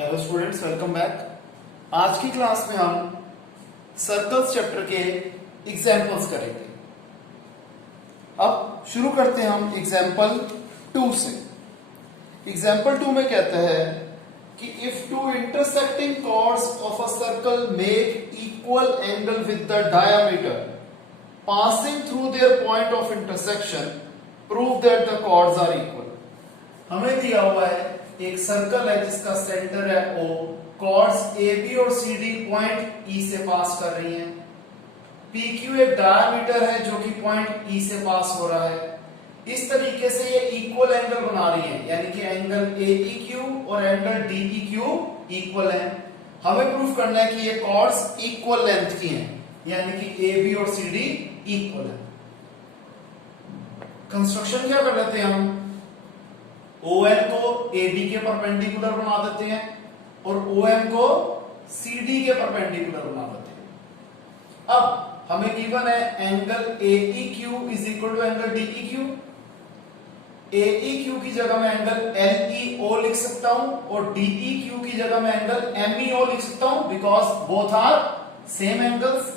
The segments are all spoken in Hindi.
Hello students, welcome back. आज की क्लास में हम सर्कल्स चैप्टर के एग्जाम्पल्स करेंगे। अब शुरू करते हैं हम एग्जाम्पल 2 से। एग्जाम्पल 2 में कहता है कि if two intersecting chords of a circle make equal angle with the diameter passing through their point of intersection, prove that the chords are equal. हमें दिया हुआ है एक सर्कल है जिसका सेंटर है O, कॉर्ड्स ए बी और सी डी पॉइंट E से पास कर रही हैं। PQ एक डायमीटर है जो कि पॉइंट E से पास हो रहा है। इस तरीके से ये इक्वल एंगल बना रही है, यानी कि एंगल AEQ और एंगल DEQ इक्वल है। हमें प्रूफ करना है कि ये कॉर्ड्स इक्वल लेंथ की हैं, यानी कि AB और CD इक्वल है। कंस्ट्रक्शन क्या कर लेते हैं हम, OL को AD के परपेंडिकुलर बना देते हैं और OM को CD के परपेंडिकुलर बना देते हैं। अब हमें गिवन है angle AEQ is equal to angle DEQ। AEQ की जगह मैं एंगल LEO लिख सकता हूं और DEQ की जगह मैं एंगल MEO लिख सकता हूं, because both are same angles.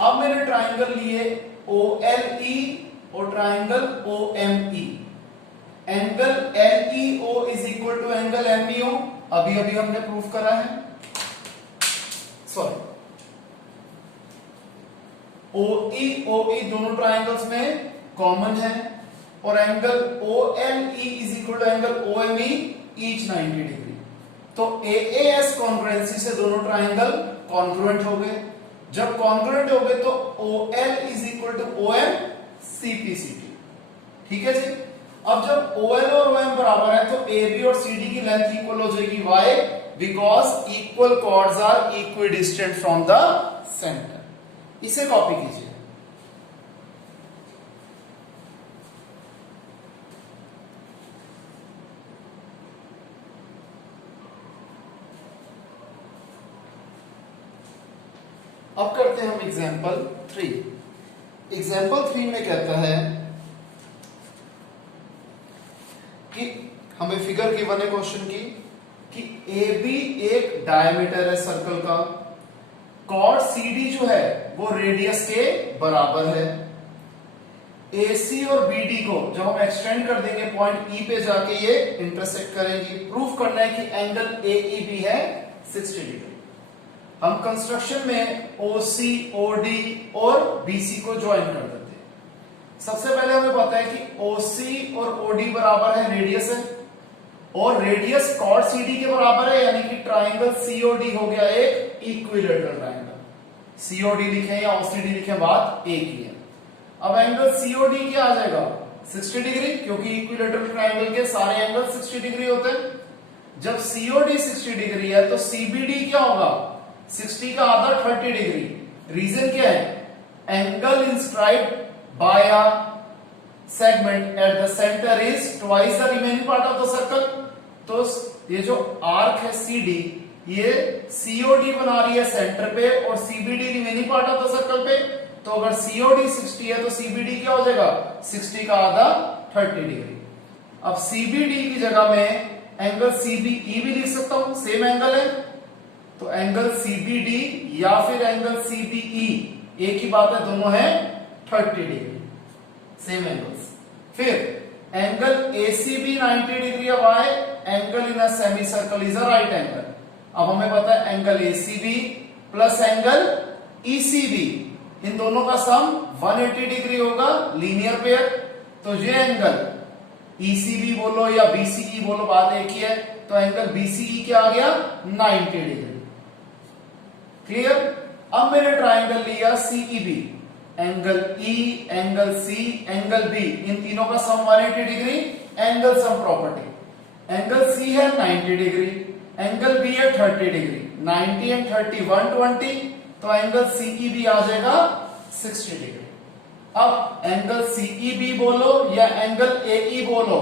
अब मैंने ट्राइंगल लिए OLE और triangle OME। Angle LEO is equal to angle MEO अभी अभी हमने प्रूफ करा है। सॉरी, OE दोनों ट्राइंगल्स में कॉमन है और angle OLE is equal to angle OME each 90 degree. तो AAS कॉन्ग्रुएंसी से दोनों ट्राइंगल कॉन्ग्रुएंट हो गए। जब कॉन्ग्रुएंट हो गए तो OL is equal to OM CPCT। ठीक है जी। अब जब OL और OM बराबर है तो AB और CD की लेंथ इक्वल हो जाएगी। Why? Because equal chords are equidistant from the center। इसे कॉपी कीजिए। अब करते हैं हम एग्जाम्पल 3। एग्जाम्पल 3 में कहता है कि हमें फिगर गिवन है क्वेश्चन की कि AB एक डायमीटर है सर्कल का, कॉर्ड CD जो है वो रेडियस के बराबर है। AC और BD को जब हम एक्सटेंड कर देंगे पॉइंट E पे जाके ये इंटरसेक्ट करेंगी। प्रूफ करना है कि एंगल AEB है 60 डिग्री। हम कंस्ट्रक्शन में OC, OD और BC को ज्वाइन कर देते हैं। सबसे पहले हमें पता है कि OC और OD बराबर है रेडियस है और रेडियस कॉर्ड CD के बराबर है, यानी कि ट्राइंगल COD हो गया एक इक्विलेटरल ट्राइंगल। COD लिखें या OCD लिखें, बात एक ही है। अब एंगल COD क्या आ जाएगा 60 डिग्री, क्योंकि इक्विलेटरल ट्राइंगल के सारे एंगल 60 डिग्री होते हैं। जब COD 60 डिग्री है तो CBD क्या होगा 60 का आधा 30 डिग्री। रीजन क्या है, angle inscribed by a segment at the centre is twice the remaining part of the circle. तो ये जो आर्क है CD, ये COD बना रही है सेंटर पे और CBD remaining part of the circle पे। तो अगर COD 60 है तो CBD क्या हो जाएगा 60 का आधा 30 डिग्री। अब CBD की जगह में एंगल CBE भी लिख सकता हूं, सेम एंगल है। तो एंगल CBD या फिर एंगल CBE एक ही बात है, दोनों है 30 डिग्री, सेम एंगल्स। फिर एंगल ACB 90 डिग्री है। Why? Angle in a semi circle is a right angle. अब हमें पता है angle ACB plus angle ECB, इन दोनों का सम 180 डिग्री होगा, लीनियर पेयर। तो ये एंगल ECB बोलो या BCE बोलो, बात एक ही है। तो एंगल BCE क्या आ गया 90 डिग्री। क्लियर? अब मैंने ट्राइंगल लिया CEB, angle E, angle C, angle B, इन तीनों का sum 180 degree. Angle sum property, angle C है 90 डिग्री, एंगल B है 30 डिग्री। 90 एंड 30 120, तो एंगल CEB आ जाएगा 60 डिग्री। अब एंगल CEB बोलो या एंगल AE बोलो,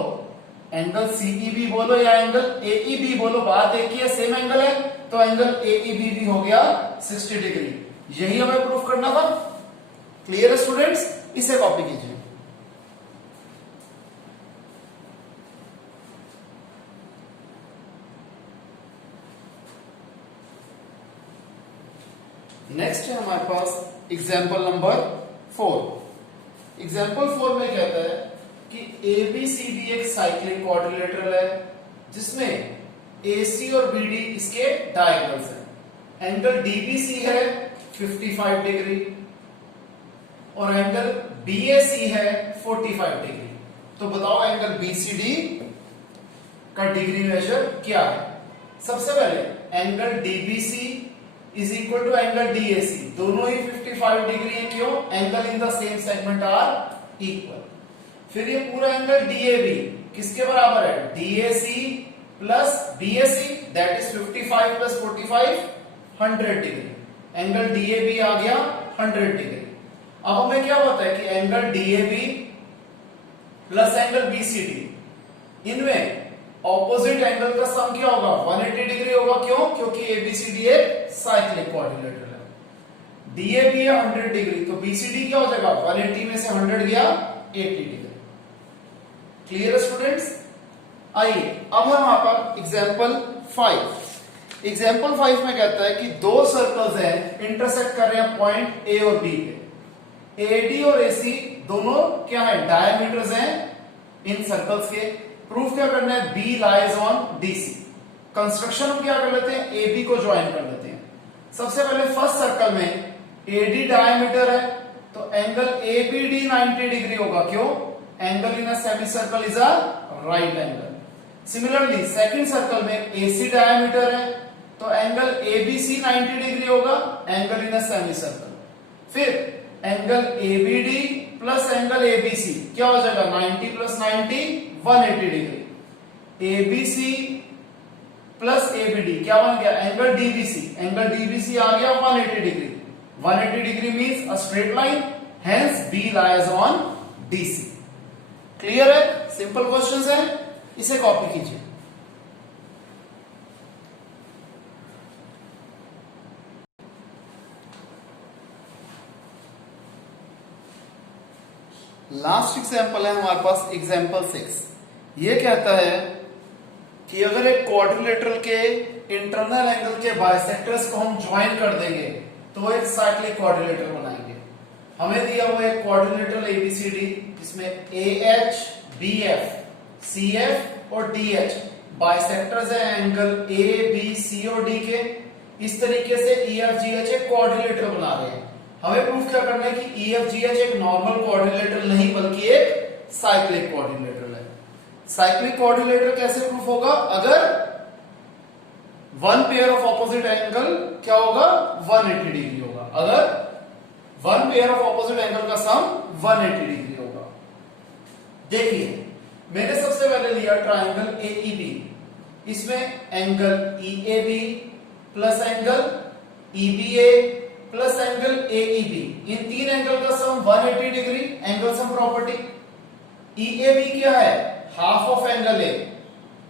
एंगल CEB बोलो या एंगल AEB बोलो, बात एक ही है, सेम एंगल है। तो एंगल AEB भी हो गया 60 डिग्री। यही हमें प्रूफ करना था। क्लियर है स्टूडेंट्स? इसे कॉपी कीजिए। नेक्स्ट है हमारे पास एग्जाम्पल नंबर 4। एग्जाम्पल 4 में कहता है कि ABCD एक साइक्लिक क्वाड्रिलेटरल है जिसमें AC और BD इसके डायगोनल्स हैं। एंगल DBC है 55 डिग्री और एंगल BAC है 45 डिग्री। तो बताओ एंगल BCD का डिग्री मेजर क्या है। सबसे पहले angle DBC is equal to angle DAC, दोनों ही 55 डिग्री है। क्यों? Angle in the same segment are equal. फिर ये पूरा एंगल DAB किसके बराबर है? DAC plus BAC, that is 55 plus 45 100 degree. Angle DAB आ गया 100 डिग्री। अब हमें क्या पता है कि angle DAB plus angle BCD, इनमें ऑपोजिट एंगल का सम क्या होगा? 180 डिग्री होगा। क्यों? क्योंकि ABCD एक साइक्लिक क्वाड्रिलेटरल है। DAB है 100 डिग्री, तो BCD क्या हो जाएगा? 180 में से 100 गया 80 डिग्री। क्लियर है स्टूडेंट्स? आइए अब हम यहाँ पर एग्जाम्पल 5। एग्जाम्पल 5 में कहता है कि दो सर्कल्स हैं, इंटरसेक्ट कर रहे हैं पॉइंट A और B पे। AD और AC दोनों क्या है? डायमीटर्स हैं इन सर्कल्स के। प्रूफ क्या करना है? B lies on DC। Construction हम क्या कर लेते हैं? AB को ज्वाइन कर लेते हैं। सबसे पहले फर्स्ट सर्कल में AD डायमीटर है, तो एंगल ABD 90 डिग्री होगा। क्यों? Angle in a semi circle is a right angle. Similarly second circle में AC डायमीटर है, तो एंगल ABC 90 डिग्री होगा, angle in a semi circle. फिर angle ABD plus angle ABC क्या हो जाएगा? 90 plus 90 180 degree. ABC plus ABD क्या बन गया? Angle DBC। एंगल DBC आ गया 180 degree. 180 degree means a straight line, hence B lies on DC। Clear है? सिंपल क्वेश्चंस है, इसे कॉपी कीजिए। लास्ट एग्जाम्पल है हमारे पास एग्जाम्पल 6। ये कहता है कि अगर एक क्वाड्रिलेटरल के इंटरनल एंगल के बाइसेक्टर्स को हम ज्वाइन कर देंगे तो एक साइक्लिक क्वाड्रिलेटरल बनाएंगे। हमें दिया हुआ है क्वाड्रिलेटरल ABCD जिसमें AH, BF, CF और DH बाइसेक्टर्स है एंगल A, B, C और D के। इस तरीके से EFGH एक क्वाड्रिलेटरल बना रहे हैं। हमें प्रूफ क्या करना है कि EFGH एक नॉर्मल क्वाड्रिलेटरल नहीं बल्कि एक साइक्लिक क्वाड्रिलेटरल है। साइक्लिक क्वाड्रिलेटरल कैसे प्रूफ होगा? अगर one pair of opposite angle क्या होगा? 180 डिग्री होगा। अगर one pair of opposite angle का सम 180 डिग्री होगा। देखिए मैंने सबसे पहले लिया ट्राइंगल AEB, इसमें angle EAB plus angle EBA plus angle AEB, इन तीन एंगल का sum 180 degree. Angle sum property. EAB क्या है? Half of angle A।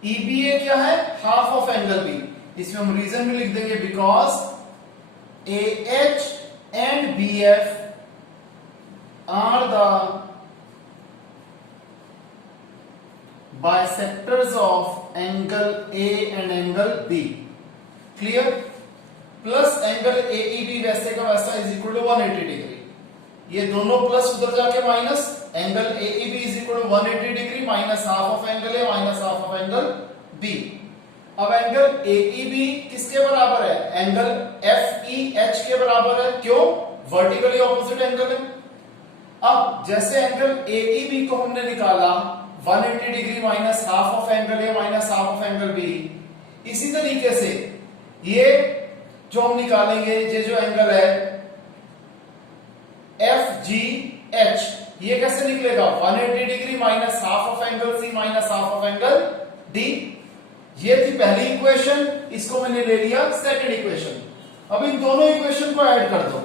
EBA क्या है? Half of angle B। इसमें हम रीजन भी लिख देंगे, because AH and BF are the bisectors of angle A and angle B। Clear? Plus angle AEB वैसे का वैसा इज इक्वल टू 180 डिग्री। ये दोनों प्लस उधर जाके minus. Angle AEB is equal to 180 degree minus half of angle A minus half of angle B। अब एंगल AEB किसके बराबर है? एंगल FEH के बराबर है। क्यों? वर्टिकली ऑपोजिट एंगल है। अब जैसे एंगल AEB को हमने निकाला 180 degree minus half of angle A minus half of angle B, इसी तरीके से ये जो हम निकालेंगे, ये जो एंगल है FGH, ये कैसे निकलेगा? 180 degree minus half of angle C minus half of angle D। ये थी पहली इक्वेशन, इसको मैंने ले लिया सेकंड इक्वेशन। अब इन दोनों इक्वेशन को ऐड कर दो।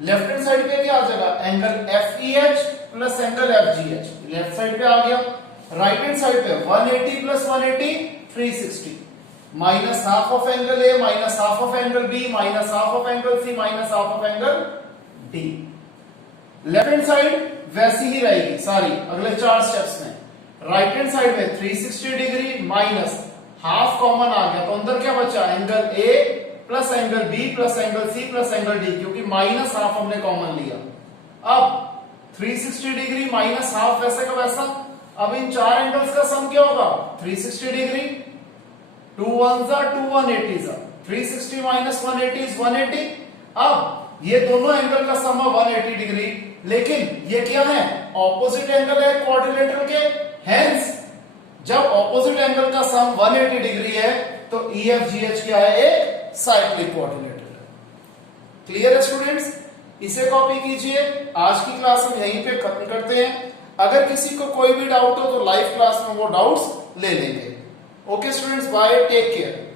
लेफ्ट हैंड साइड पे क्या आ जाएगा? Angle FEH plus angle FGH, left side पे आ गया। राइट हैंड साइड पे 180 plus 180 360, minus half of angle A minus half of angle B minus half of angle C minus half of angle D। Left hand side वैसी ही रहेगी सारी अगले 4 स्टेप्स में। राइट हैंड साइड में 360 डिग्री माइनस हाफ कॉमन आ गया, तो अंदर क्या बचा? Angle A plus angle B plus angle C plus angle D, क्योंकि माइनस हाफ हमने कॉमन लिया। अब 360 डिग्री माइनस हाफ वैसे का वैसा। अब इन चार एंगल्स का सम क्या होगा? 360 डिग्री, 2 1 जा 2 180 जा, 360 माइनस 180 इज 180। अब ये दोनों एंगल का सम है 180 डिग्री, लेकिन ये क्या है? ऑपोजिट एंगल है क्वाड्रिलेटरल के। हेंस जब ऑपोजिट एंगल का सम 180 डिग्री है तो EFGH क्या है? एक साइक्लिक क्वाड्रिलेटरल है। क्लियर है स्टूडेंट्स? इसे कॉपी कीजिए। आज की क्लास हम यहीं पे खत्म करते हैं। अगर किसी को कोई भी डाउट हो तो लाइव क्लास में वो डाउट्स ले लेंगे। Okay students, bye, take care.